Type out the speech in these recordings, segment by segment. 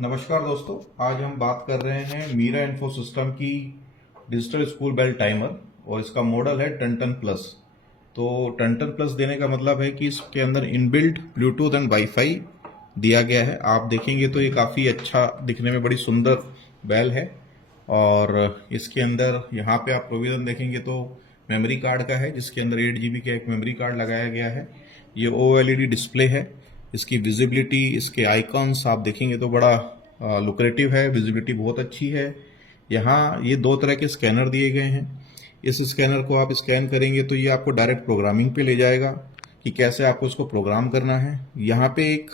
नमस्कार दोस्तों, आज हम बात कर रहे हैं मीरा इन्फो सिस्टम की डिजिटल स्कूल बेल टाइमर और इसका मॉडल है टन प्लस। तो टन प्लस देने का मतलब है कि इसके अंदर इनबिल्ट ब्लूटूथ एंड वाईफाई दिया गया है। आप देखेंगे तो ये काफ़ी अच्छा दिखने में बड़ी सुंदर बेल है और इसके अंदर यहाँ पे आप प्रोविज़न देखेंगे तो मेमोरी कार्ड का है, जिसके अंदर 8 GB का एक मेमोरी कार्ड लगाया गया है। ये OLED डिस्प्ले है। इसकी विजिबिलिटी, इसके आइकॉन्स आप देखेंगे तो बड़ा लुक्रेटिव है, विजिबिलिटी बहुत अच्छी है। यहाँ ये 2 तरह के स्कैनर दिए गए हैं। इस स्कैनर को आप स्कैन करेंगे तो ये आपको डायरेक्ट प्रोग्रामिंग पे ले जाएगा कि कैसे आपको इसको प्रोग्राम करना है। यहाँ पे एक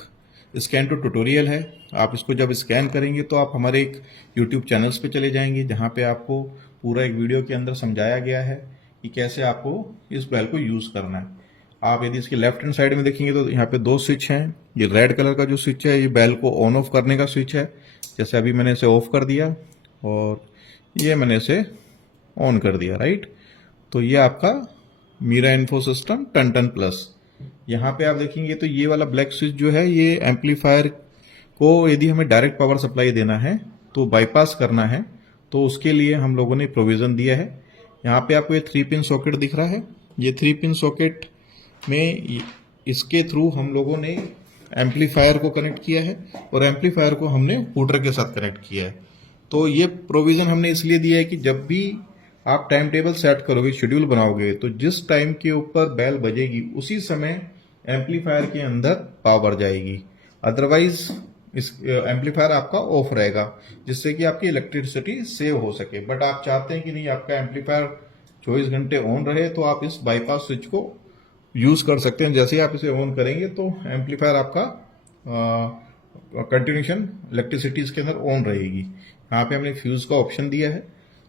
स्कैन टू ट्यूटोरियल है। आप इसको जब स्कैन करेंगे तो आप हमारे एक यूट्यूब चैनल्स पे चले जाएंगे, जहाँ पे आपको पूरा एक वीडियो के अंदर समझाया गया है कि कैसे आपको इस बेल को यूज़ करना है। आप यदि इसके लेफ्ट हैंड साइड में देखेंगे तो यहाँ पे 2 स्विच हैं। ये रेड कलर का जो स्विच है ये बेल को ऑन ऑफ करने का स्विच है। जैसे अभी मैंने इसे ऑफ कर दिया और ये मैंने इसे ऑन कर दिया, राइट। तो ये आपका Meera info system ton plus. यहाँ पे आप देखेंगे तो ये वाला ब्लैक स्विच जो है ये एम्पलीफायर को यदि हमें डायरेक्ट पावर सप्लाई देना है तो बाईपास करना है, तो उसके लिए हम लोगों ने प्रोविज़न दिया है। यहाँ पे आपको ये 3 पिन सॉकेट दिख रहा है। ये 3 पिन सॉकेट में इसके थ्रू हम लोगों ने एम्पलीफायर को कनेक्ट किया है और एम्पलीफायर को हमने हूटर के साथ कनेक्ट किया है। तो ये प्रोविज़न हमने इसलिए दिया है कि जब भी आप टाइम टेबल सेट करोगे, शेड्यूल बनाओगे, तो जिस टाइम के ऊपर बेल बजेगी उसी समय एम्पलीफायर के अंदर पावर जाएगी। अदरवाइज इस एम्पलीफायर आपका ऑफ रहेगा, जिससे कि आपकी इलेक्ट्रिसिटी सेव हो सके। बट आप चाहते हैं कि नहीं, आपका एम्पलीफायर 24 घंटे ऑन रहे, तो आप इस बाईपास स्विच को यूज़ कर सकते हैं। जैसे ही आप इसे ऑन करेंगे तो एम्पलीफायर आपका कंटिन्यूशन इलेक्ट्रिसिटी इसके अंदर ऑन रहेगी। यहाँ पे हमने फ्यूज़ का ऑप्शन दिया है।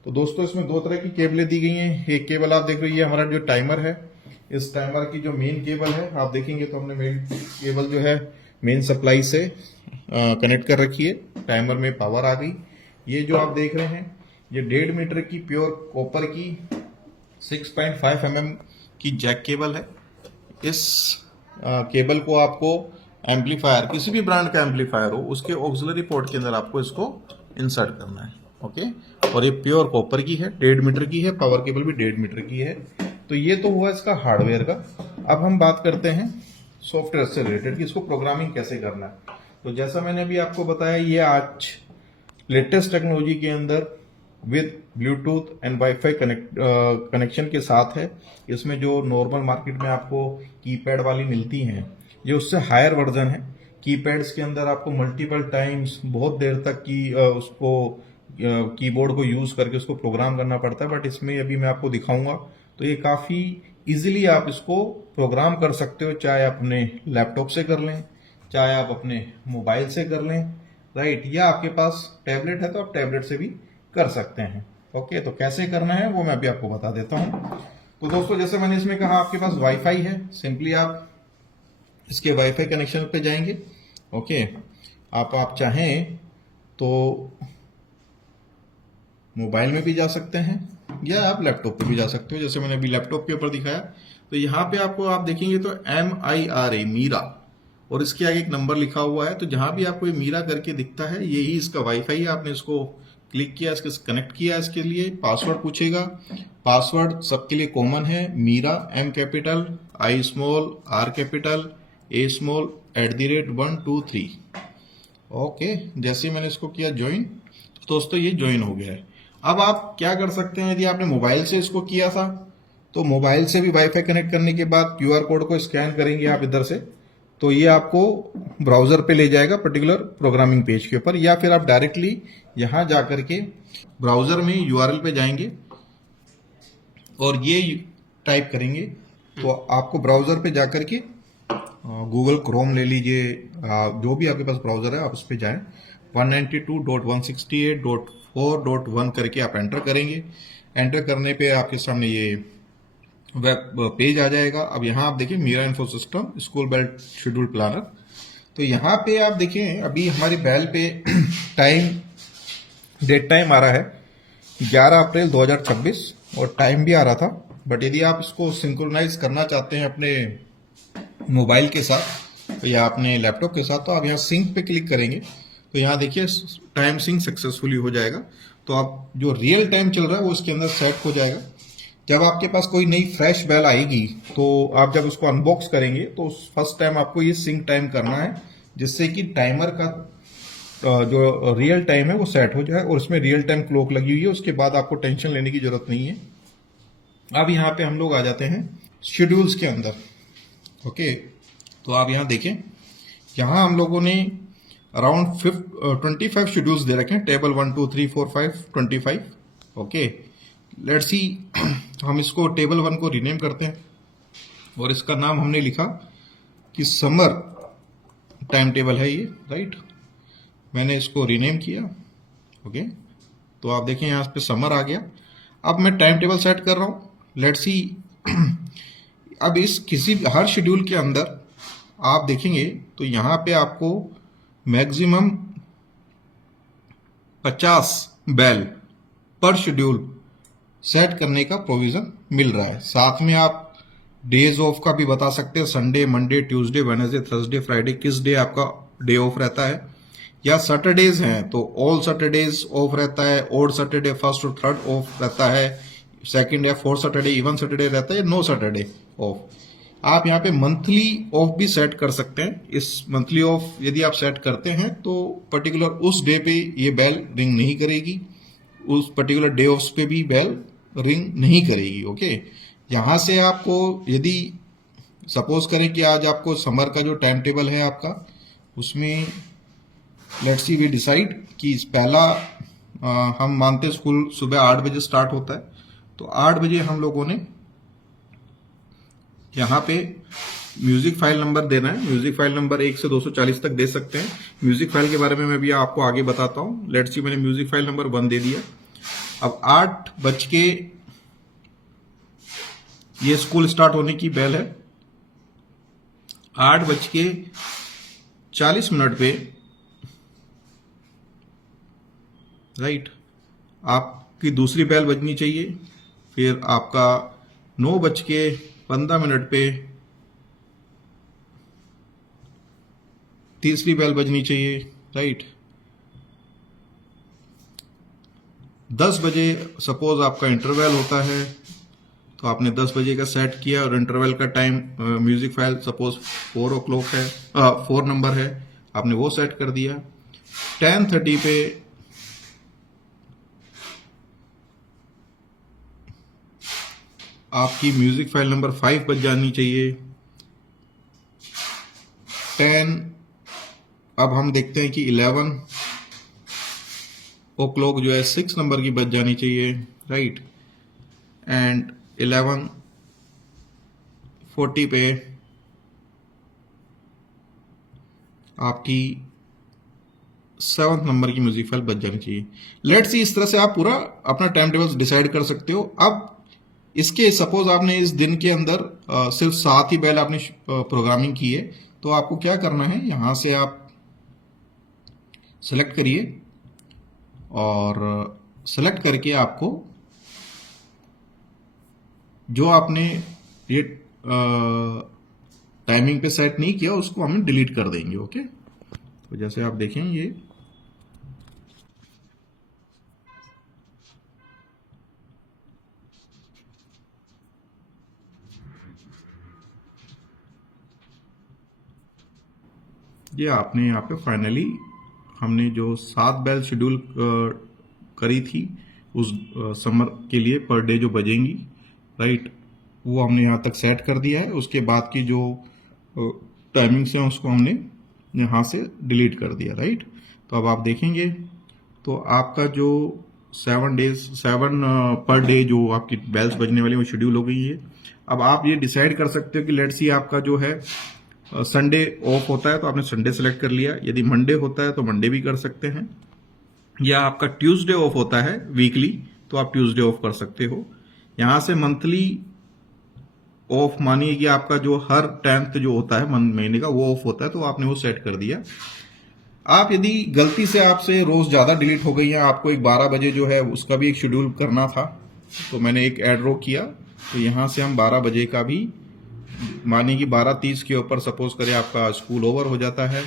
तो दोस्तों इसमें 2 तरह की केबलें दी गई हैं। एक केबल आप देख रहे हैं, ये हमारा जो टाइमर है, इस टाइमर की जो मेन केबल है आप देखेंगे तो हमने मेन केबल जो है मेन सप्लाई से कनेक्ट कर रखी है। टाइमर में पावर आ गई। ये जो आप देख रहे हैं ये 1.5 मीटर की प्योर कॉपर की 6.5 mm की जैक केबल है। इस केबल को आपको एम्पलीफायर, किसी भी ब्रांड का एम्पलीफायर हो, उसके ऑक्सिलरी पोर्ट के अंदर आपको इसको इंसर्ट करना है। ओके, और ये प्योर कॉपर की है, 1.5 मीटर की है। पावर केबल भी 1.5 मीटर की है। तो ये तो हुआ इसका हार्डवेयर का। अब हम बात करते हैं सॉफ्टवेयर से रिलेटेड कि इसको प्रोग्रामिंग कैसे करना है। तो जैसा मैंने अभी आपको बताया, ये आज लेटेस्ट टेक्नोलॉजी के अंदर with Bluetooth and wifi connection के साथ है। इसमें जो नॉर्मल मार्केट में आपको कीपैड वाली मिलती हैं, ये उससे हायर वर्जन है। कीपैड्स के अंदर आपको मल्टीपल टाइम्स बहुत देर तक की उसको कीबोर्ड को यूज करके उसको प्रोग्राम करना पड़ता है। बट इसमें अभी मैं आपको दिखाऊंगा तो ये काफी इजीली आप इसको प्रोग्राम कर सकते हो, चाहे अपने लैपटॉप से कर लें, चाहे आप अपने मोबाइल से कर लें, राइट, या आपके पास टैबलेट है तो आप टैबलेट से भी कर सकते हैं। ओके, तो कैसे करना है वो मैं अभी आपको बता देता हूं। तो दोस्तों जैसे मैंने इसमें कहा, आपके पास वाईफाई है, सिंपली आप इसके वाईफाई कनेक्शन पे जाएंगे। ओके, आप चाहें तो मोबाइल में भी जा सकते हैं या आप लैपटॉप पे भी जा सकते हो, जैसे मैंने अभी लैपटॉप के ऊपर दिखाया। तो यहाँ पे आपको आप देखेंगे तो MIRA मीरा और इसके आगे एक नंबर लिखा हुआ है। तो जहां भी आपको ये मीरा करके दिखता है यही इसका वाईफाई है। आपने इसको क्लिक किया, इसके कनेक्ट किया। इसके लिए पासवर्ड पूछेगा। पासवर्ड सबके लिए कॉमन है, Meera M capital, I small, R capital, A small @123। Okay, जैसे ही मैंने इसको किया ज्वाइन, तो दोस्तों ये ज्वाइन हो गया है। अब आप क्या कर सकते हैं, यदि आपने मोबाइल से इसको किया था तो मोबाइल से भी वाईफाई कनेक्ट करने के बाद QR कोड को स्कैन करेंगे आप इधर से, तो ये आपको ब्राउजर पे ले जाएगा पर्टिकुलर प्रोग्रामिंग पेज के ऊपर। या फिर आप डायरेक्टली यहां जाकर के ब्राउजर में URL पे जाएंगे और ये टाइप करेंगे तो आपको ब्राउजर पे जाकर के गूगल क्रोम ले लीजिए, जो भी आपके पास ब्राउजर है आप उस पर जाएं। 192.168.4.1 करके आप एंटर करेंगे। एंटर करने पे आपके सामने ये वेब पेज आ जाएगा। अब यहाँ आप देखिए Meera info system school bell schedule planner. तो यहाँ पे आप देखें अभी हमारी बेल पे डेट टाइम आ रहा है 11 अप्रैल 2026 और टाइम भी आ रहा था। बट यदि आप इसको सिंक्रोनाइज करना चाहते हैं अपने मोबाइल के साथ या अपने लैपटॉप के साथ, तो आप यहाँ सिंक पे क्लिक करेंगे तो यहाँ देखिए टाइम सिंक सक्सेसफुली हो जाएगा। तो आप जो रियल टाइम चल रहा है वो इसके अंदर सेट हो जाएगा। जब आपके पास कोई नई फ्रेश बेल आएगी तो आप जब उसको अनबॉक्स करेंगे तो फर्स्ट टाइम आपको ये सिंक टाइम करना है, जिससे कि टाइमर का जो रियल टाइम है वो सेट हो जाए और उसमें रियल टाइम क्लॉक लगी हुई है। उसके बाद आपको टेंशन लेने की जरूरत नहीं है। अब यहाँ पे हम लोग आ जाते हैं शेड्यूल्स के अंदर। ओके, तो आप यहाँ देखें, यहाँ हम लोगों ने अराउंड 25 शेड्यूल्स दे रखे हैं। टेबल 1 2 3 4 5 25। Okay, let's see. हम इसको टेबल 1 को रीनेम करते हैं और इसका नाम हमने लिखा कि समर टाइम टेबल है ये, राइट। मैंने इसको रीनेम किया। ओके, तो आप देखें यहाँ पे समर आ गया। अब मैं टाइम टेबल सेट कर रहा हूँ, लेट्स सी। अब इस किसी हर शेड्यूल के अंदर आप देखेंगे तो यहाँ पे आपको मैक्सिमम 50 बेल पर शेड्यूल सेट करने का प्रोविजन मिल रहा है। साथ में आप डेज ऑफ का भी बता सकते हैं, Sunday, Monday, Tuesday, Wednesday, Thursday, Friday, किस डे आपका डे ऑफ रहता है। या सैटरडेज हैं तो ऑल सैटरडेज ऑफ रहता है, ऑड सैटरडे फर्स्ट और थर्ड ऑफ रहता है, सेकंड या फोर्थ सैटरडे इवन सैटरडे रहता है, नो सैटरडे ऑफ। आप यहाँ पे मंथली ऑफ भी सेट कर सकते हैं। इस मंथली ऑफ यदि आप सेट करते हैं तो पर्टिकुलर उस डे पे ये बेल रिंग नहीं करेगी, उस पर्टिकुलर डे ऑफ पे भी बेल रिंग नहीं करेगी। ओके, यहाँ से आपको यदि सपोज करें कि आज आपको समर का जो टाइम टेबल है आपका, उसमें लेट्स सी वी डिसाइड कि पहला हम मानते स्कूल सुबह 8 बजे स्टार्ट होता है, तो 8 बजे हम लोगों ने यहाँ पे म्यूजिक फाइल नंबर देना है। म्यूजिक फाइल नंबर 1 से 240 तक दे सकते हैं। म्यूजिक फाइल के बारे में मैं भी आपको आगे बताता हूँ। लेट्स सी मैंने म्यूजिक फाइल नंबर 1 दे दिया। अब 8 बज के ये स्कूल स्टार्ट होने की बेल है। 8 बज के 40 मिनट पे, राइट, आपकी दूसरी बेल बजनी चाहिए। फिर आपका 9 बज के 15 मिनट पे तीसरी बेल बजनी चाहिए, राइट। 10 बजे सपोज आपका इंटरवल होता है, तो आपने 10 बजे का सेट किया और इंटरवल का time music file suppose 4 o'clock है, 4 नंबर है, आपने वो सेट कर दिया। 10:30 पे आपकी म्यूजिक फाइल नंबर 5 बज जानी चाहिए। 10, अब हम देखते हैं कि 11 o'clock जो है 6 नंबर की बज जानी चाहिए, राइट। एंड 11:40 पे आपकी 7th नंबर की म्यूजिक फाइल बज जानी चाहिए। लेट्स सी, इस तरह से आप पूरा अपना टाइम टेबल डिसाइड कर सकते हो। अब इसके सपोज आपने इस दिन के अंदर सिर्फ 7 ही बेल आपने प्रोग्रामिंग की है, तो आपको क्या करना है, यहां से आप सेलेक्ट करिए और सेलेक्ट करके आपको जो आपने ये टाइमिंग पे सेट नहीं किया उसको हम डिलीट कर देंगे। ओके, तो जैसे आप देखें ये आपने यहाँ पे फाइनली हमने जो 7 बेल शेड्यूल करी थी उस समर के लिए पर डे जो बजेंगी, राइट, वो हमने यहाँ तक सेट कर दिया है। उसके बाद की जो टाइमिंग्स हैं उसको हमने यहाँ से डिलीट कर दिया, राइट। तो अब आप देखेंगे तो आपका जो 7 पर डे जो आपकी बेल्स बजने वाली वो शेड्यूल हो गई है। अब आप ये डिसाइड कर सकते हो कि लेट्स सी आपका जो है संडे ऑफ होता है तो आपने संडे सेलेक्ट कर लिया, यदि मंडे होता है तो मंडे भी कर सकते हैं, या आपका ट्यूसडे ऑफ होता है वीकली तो आप ट्यूसडे ऑफ कर सकते हो। यहां से मंथली ऑफ मानिए कि आपका जो हर 10th जो होता है महीने का वो ऑफ होता है, तो आपने वो सेट कर दिया। आप यदि गलती से आपसे रोज ज्यादा डिलीट हो गई है, आपको एक 12 बजे जो है उसका भी एक शेड्यूल करना था, तो मैंने एक एड रो किया। तो यहां से हम 12 बजे का भी मानिए कि 12:30 के ऊपर सपोज करें आपका स्कूल ओवर हो जाता है,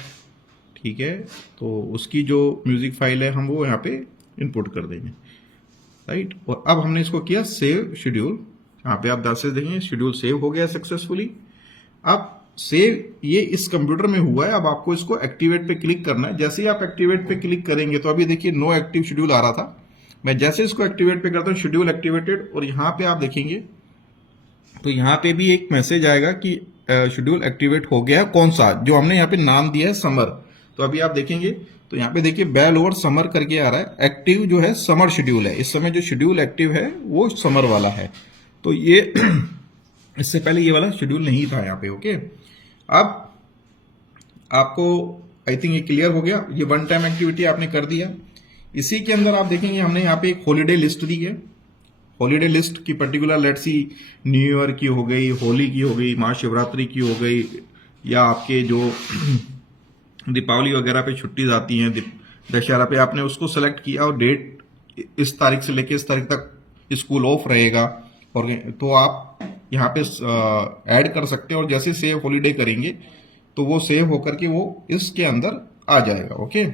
ठीक है, तो उसकी जो म्यूजिक फाइल है हम वो यहाँ पे इनपुट कर देंगे, राइट। और अब हमने इसको किया सेव शेड्यूल, यहाँ पे आप ध्यान से देखेंगे शेड्यूल सेव हो गया सक्सेसफुली। अब सेव ये इस कंप्यूटर में हुआ है, अब आपको इसको एक्टिवेट पे क्लिक करना है। जैसे ही आप एक्टिवेट पे क्लिक करेंगे तो अभी देखिए नो एक्टिव शेड्यूल आ रहा था, मैं जैसे इसको एक्टिवेट पे करता हूँ शेड्यूल एक्टिवेटेड, और यहाँ पे आप देखेंगे तो यहाँ पे भी एक मैसेज आएगा कि शेड्यूल एक्टिवेट हो गया, कौन सा, जो हमने यहाँ पे नाम दिया है समर। तो अभी आप देखेंगे तो यहाँ पे देखिए बेल ओवर समर करके आ रहा है, एक्टिव जो है समर शेड्यूल है, इस समय जो शेड्यूल एक्टिव है वो समर वाला है। तो ये इससे पहले ये वाला शेड्यूल नहीं था यहाँ पे, ओके। अब आपको आई थिंक ये क्लियर हो गया, ये वन टाइम एक्टिविटी आपने कर दिया। इसी के अंदर आप देखेंगे हमने यहाँ पे एक हॉलीडे लिस्ट दी है, हॉलीडे लिस्ट की particular let's see new year की हो गई, होली की हो गई, महाशिवरात्रि की हो गई, या आपके जो दीपावली वगैरह पे छुट्टी आती हैं, दशहरा पे, आपने उसको सेलेक्ट किया और डेट इस तारीख से लेके इस तारीख तक स्कूल ऑफ रहेगा, और तो आप यहाँ पे ऐड कर सकते हैं, और जैसे सेव हॉलीडे करेंगे तो वो सेव होकर के वो इसके अंदर आ जाएगा, ओके।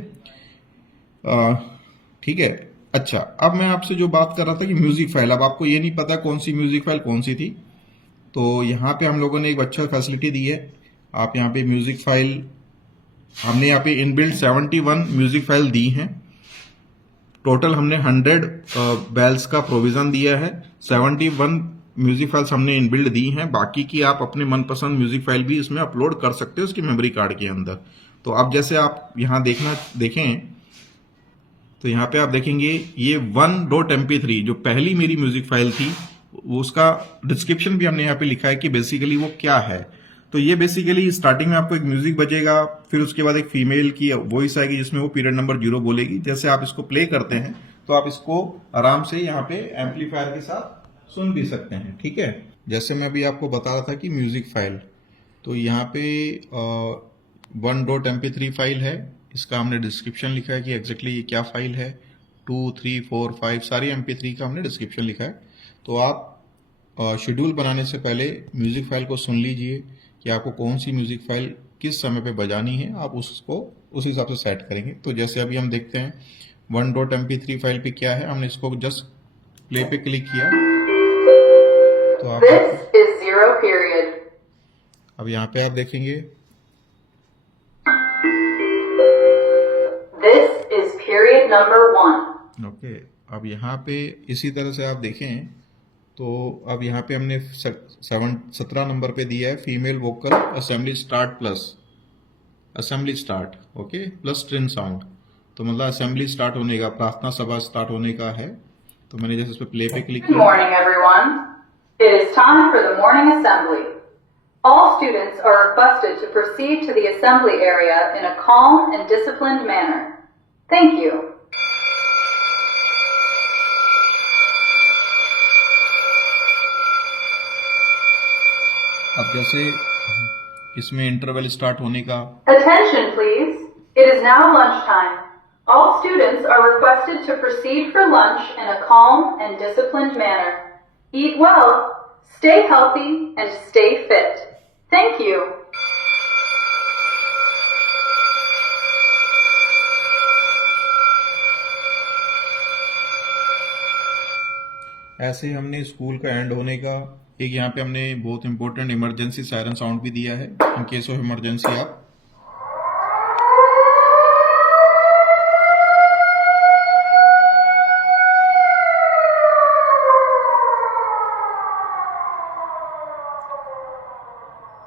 ठीक है। अच्छा, अब मैं आपसे जो बात कर रहा था कि म्यूजिक फाइल, अब आपको ये नहीं पता कौन सी म्यूजिक फाइल कौन सी थी, तो यहाँ पे हम लोगों ने एक अच्छा फैसिलिटी दी है। आप यहाँ पे म्यूजिक फाइल, हमने यहाँ पे इनबिल्ट 71 म्यूजिक फाइल दी हैं, टोटल हमने 100 बेल्स का प्रोविजन दिया है, 71 म्यूजिक फाइल्स हमने इनबिल्ड दी हैं, बाकी की आप अपने मनपसंद म्यूजिक फाइल भी इसमें अपलोड कर सकते हो उसकी मेमोरी कार्ड के अंदर। तो अब जैसे आप यहाँ देखें तो यहाँ पे आप देखेंगे ये 1.mp3 जो पहली मेरी म्यूजिक फाइल थी, उसका डिस्क्रिप्शन भी हमने यहाँ पे लिखा है कि बेसिकली वो क्या है। तो ये बेसिकली स्टार्टिंग में आपको एक म्यूजिक बजेगा, फिर उसके बाद एक फीमेल की वॉइस आएगी जिसमें वो पीरियड नंबर 0 बोलेगी। जैसे आप इसको प्ले करते हैं तो आप इसको आराम से यहाँ पे एम्पलीफायर के साथ सुन भी सकते हैं, ठीक है। जैसे मैं अभी आपको बता रहा था कि म्यूजिक फाइल, तो यहाँ पे 1.mp3 फाइल है, इसका हमने डिस्क्रिप्शन लिखा है कि एग्जैक्टली ये क्या फाइल है। 2, 3, 4, 5 सारी MP3 का हमने डिस्क्रिप्शन लिखा है। तो आप शेड्यूल बनाने से पहले म्यूजिक फाइल को सुन लीजिए कि आपको कौन सी म्यूजिक फाइल किस समय पे बजानी है, आप उसको उस हिसाब से सेट करेंगे। तो जैसे अभी हम देखते हैं 1.mp3 फाइल पे क्या है, हमने इसको जस्ट प्ले पे क्लिक किया तो आप अब यहाँ पे आप देखेंगे Period number 1. ओके। अब यहाँ पे इसी तरह से आप देखें तो अब यहाँ पे हमने 17 नंबर पे दिया है female vocal assembly start plus assembly start, okay, plus ट्रिन साउंड। तो मतलब असेंबली स्टार्ट होने का, प्रार्थना सभा स्टार्ट होने का है। तो मैंने जैसे इस पे प्ले पे क्लिक किया। Good morning everyone. It is time for the morning assembly. All students are requested to proceed to the assembly area in a calm and disciplined manner. Thank you. अब जैसे इसमें इंटरवल स्टार्ट होने का, Attention please. It is now lunchtime. All students are requested to proceed for lunch in a calm and disciplined manner. Eat well, stay healthy, and stay fit. Thank you. ऐसे हमने school का and होने का, एक यहाँ पे हमने बहुत इंपॉर्टेंट इमरजेंसी सायरन साउंड भी दिया है इन केस ऑफ इमरजेंसी। आप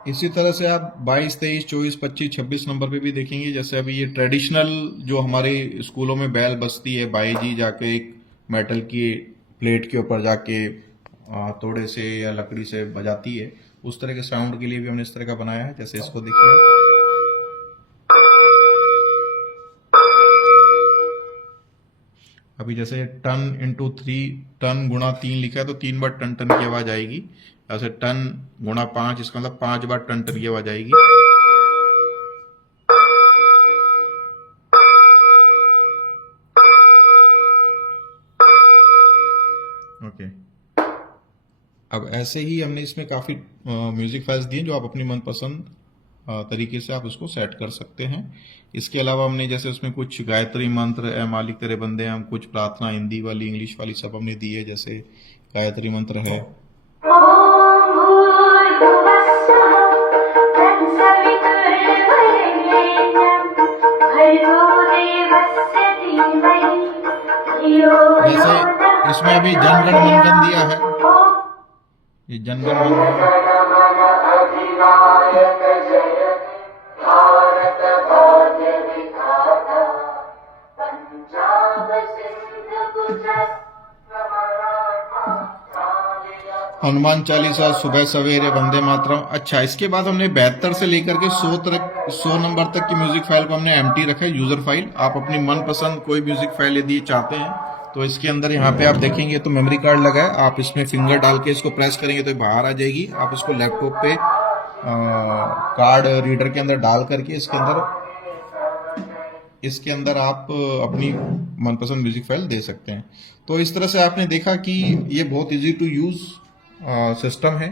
इसी तरह से आप 22, 23, 24, 25, 26 नंबर पे भी देखेंगे। जैसे अभी ये ट्रेडिशनल जो हमारे स्कूलों में बैल बजती है, बाईजी जाके एक मेटल की प्लेट के ऊपर जाके तोड़े से या लकड़ी से बजाती है, उस तरह के साउंड के लिए भी हमने इस तरह का बनाया है। जैसे इसको देखिए, अभी जैसे टन इंटू 3, टन गुणा 3 लिखा है तो 3 बार टन टन की आवाज आएगी। ऐसे टन गुणा 5, इसका मतलब 5 बार टन टन की आवाज आएगी। ओके। अब ऐसे ही हमने इसमें काफी म्यूजिक फाइल्स दिए जो आप अपनी मनपसंद तरीके से आप इसको सेट कर सकते हैं। इसके अलावा हमने जैसे उसमें कुछ गायत्री मंत्र, ए मालिक तेरे बंदे, हम कुछ प्रार्थना हिंदी वाली, इंग्लिश वाली सब हमने दी है। जैसे गायत्री मंत्र है, ॐ भूर्भुवस्सुः तत्सवितुर्वरेण्यं भर्गो देवस्य धीमहि धियो यो जैसे नः इसमें अभी जनगण मंगन दिया है, ॐ ये जनगण मंगन अधिनायक जय भारत भाग्य विधाता पंजाब सिंध गुजरात मराठा हनुमान चालीसा, सुबह सवेरे, वंदे मातरम। अच्छा, इसके बाद हमने 72 से लेकर के 100 नंबर तक की म्यूजिक फाइल को हमने एम्प्टी रखा है, यूजर फाइल। आप अपनी मनपसंद कोई म्यूजिक फाइल यदि चाहते हैं तो इसके अंदर यहाँ पे आप देखेंगे तो मेमोरी कार्ड लगा है, आप इसमें फिंगर डाल के इसको प्रेस करेंगे तो बाहर आ जाएगी। आप इसको लैपटॉप पे कार्ड रीडर के अंदर डाल करके इसके अंदर आप अपनी मनपसंद म्यूजिक फाइल दे सकते हैं। तो इस तरह से आपने देखा कि ये बहुत इजी टू यूज सिस्टम है।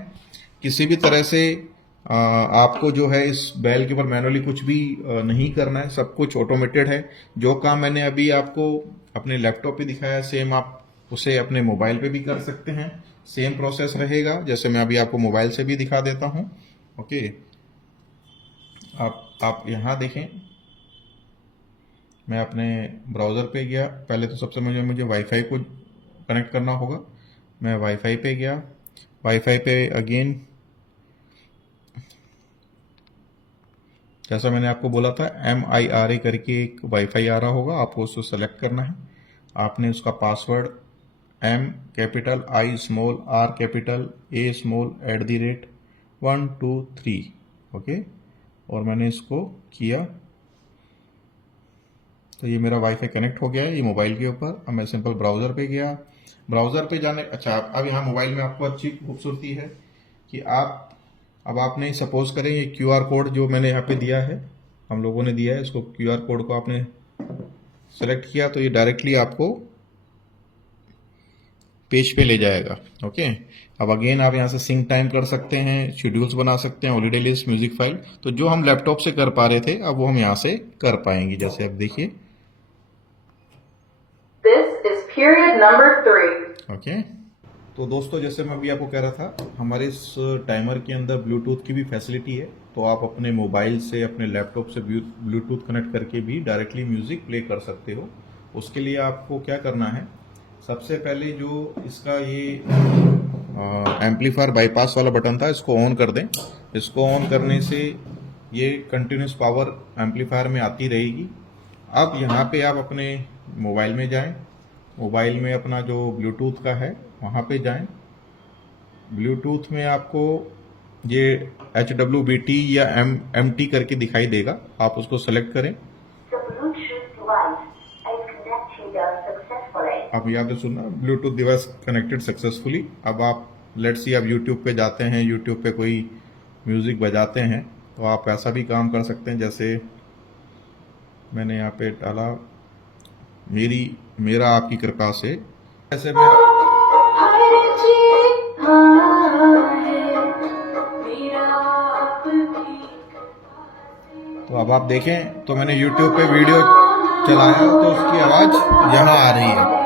किसी भी तरह से आपको जो है इस बेल के ऊपर मैनुअली कुछ भी नहीं करना है, सब कुछ ऑटोमेटेड है। जो काम मैंने अभी आपको अपने लैपटॉप पे दिखाया सेम आप उसे अपने मोबाइल पे भी कर सकते हैं, सेम प्रोसेस रहेगा। जैसे मैं अभी आपको मोबाइल से भी दिखा देता हूं। ओके, आप यहाँ देखें, मैं अपने ब्राउज़र पे गया। पहले तो सबसे मुझे वाईफाई को कनेक्ट करना होगा। मैं वाईफाई पे गया, वाईफाई पे अगेन जैसा मैंने आपको बोला था MIRA करके एक वाईफाई आ रहा होगा, आपको उसको सेलेक्ट करना है। आपने उसका password M capital I small R capital A small @123 okay, और मैंने इसको किया तो ये मेरा वाईफाई कनेक्ट हो गया है, ये मोबाइल के ऊपर। अब मैं सिंपल ब्राउज़र पे गया, ब्राउज़र पे जाने अच्छा अब यहाँ मोबाइल में आपको अच्छी खूबसूरती है कि अब आपने सपोज करें ये QR कोड जो मैंने यहाँ पे दिया है, हम लोगों ने दिया है, इसको QR कोड को आपने सेलेक्ट किया तो ये डायरेक्टली आपको पेज पे ले जाएगा। ओके, अब अगेन आप यहाँ से सिंक टाइम कर सकते हैं, शेड्यूल्स बना सकते हैं, हॉलीडे लिस्ट, म्यूजिक फाइल। तो जो हम लैपटॉप से कर पा रहे थे अब वो हम यहाँ से कर पाएंगे। जैसे अब देखिए, This is period number 3. Okay तो दोस्तों जैसे मैं अभी आपको कह रहा था, हमारे इस टाइमर के अंदर ब्लूटूथ की भी फैसिलिटी है। तो आप अपने मोबाइल से, अपने लैपटॉप से ब्लूटूथ कनेक्ट करके भी डायरेक्टली म्यूजिक प्ले कर सकते हो। उसके लिए आपको क्या करना है, सबसे पहले जो इसका ये एम्पलीफायर बाईपास वाला बटन था इसको ऑन कर दें। इसको ऑन करने से ये कंटिन्यूस पावर एम्पलीफायर में आती रहेगी। अब यहाँ पे आप अपने मोबाइल में जाएं, मोबाइल में अपना जो ब्लूटूथ का है वहाँ पे जाएं। ब्लूटूथ में आपको ये HWBT या MT करके दिखाई देगा, आप उसको सेलेक्ट करें। The Bluetooth device is connected successfully. अब यहाँ पे सुनना, ब्लूटूथ डिवाइस कनेक्टेड सक्सेसफुली। अब आप लेट्स सी आप यूट्यूब पे जाते हैं, यूट्यूब पे कोई म्यूजिक बजाते हैं तो आप ऐसा भी काम कर सकते हैं। जैसे मैंने यहाँ पे डाला मेरा आपकी कृपा से, ऐसे मैं हर जीत हाँ है मेरा आपकी। तो अब आप देखें तो मैंने YouTube पे वीडियो चलाया तो उसकी आवाज यहाँ आ रही है।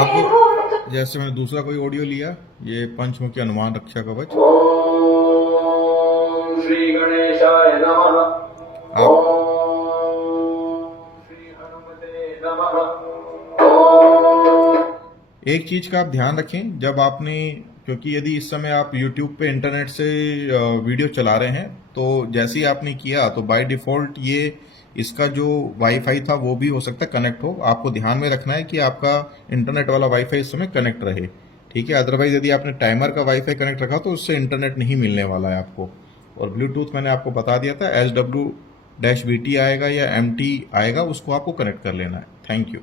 अब जैसे मैंने दूसरा कोई ऑडियो लिया, ये पंचमुखी हनुमान रक्षा कवच, ओम श्री गणेशाय नमः। अब ओम श्री हनुमते नमः। ओम एक चीज का आप ध्यान रखें, जब आपने, क्योंकि यदि इस समय आप YouTube पे इंटरनेट से वीडियो चला रहे हैं तो जैसे ही आपने किया तो बाय डिफॉल्ट ये इसका जो वाईफाई था वो भी हो सकता है कनेक्ट हो। आपको ध्यान में रखना है कि आपका इंटरनेट वाला वाईफाई इस समय कनेक्ट रहे, ठीक है। अदरवाइज यदि आपने टाइमर का वाईफाई कनेक्ट रखा तो उससे इंटरनेट नहीं मिलने वाला है आपको। और ब्लूटूथ मैंने आपको बता दिया था, HW-BT आएगा या MT आएगा, उसको आपको कनेक्ट कर लेना है। Thank you.